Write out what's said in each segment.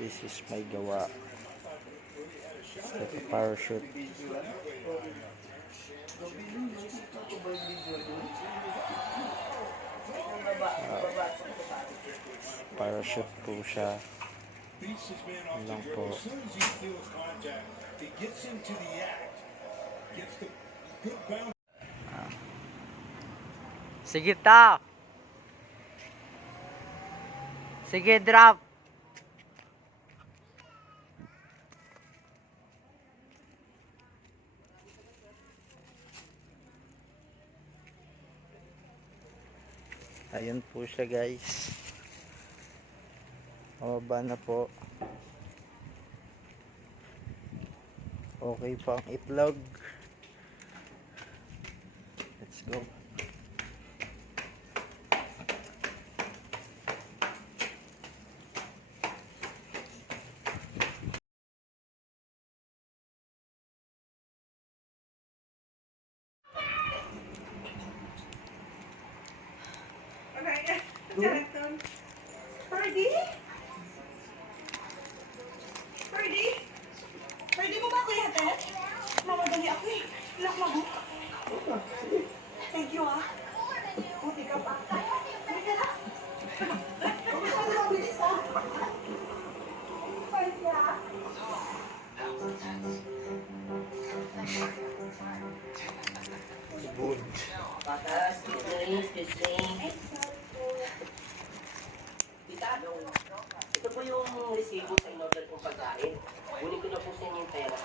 This is my gawa. Ito parachute. Parachute po siya. Yun lang po. Sige ta. Sige drop. Ayun po siya guys. Mababa na po. Okay po ang itlog. Let's go. Pwede mo ba kuya Ted? Mamadali ako eh. Lakmago. Thank you ah. Buti ka pa. Buti ka na. Buti ka na mabilis ah. Fine ka. Good. Patas, kisling. Tita, ito po yung resibo sa in-order kong pagkain. Kunin ko na po sa inyo yung pera.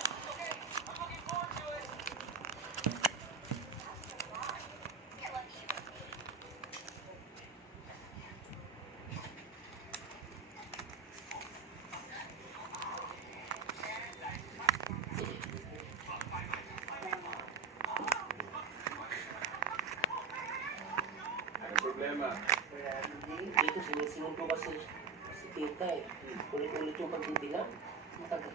Problema. Dito, sinisingin ko kasi si tita eh. Ulit-ulit yung pagbibilang. Matagal.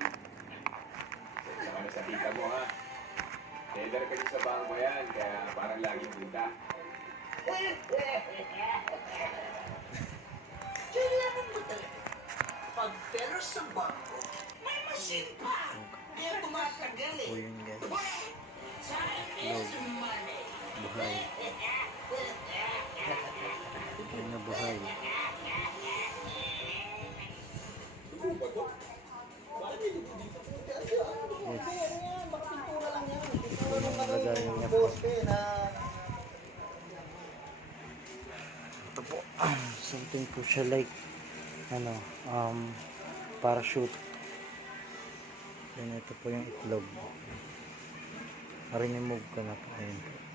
Saka na sa tita mo ha. Taylor kasi sa bangko yan, kaya parang laging punta. Kailangan mo talaga. Pag pero sa bangko, may machine pa. Kaya tumatagal eh. Po yun guys. Time is money. Buhay. Ito na buhay. Yes. Ito yung lagayan niya po. Ito po. Something po siya like ano, parachute. Then ito po yung itlog. I-remove ko na po. Ayun po.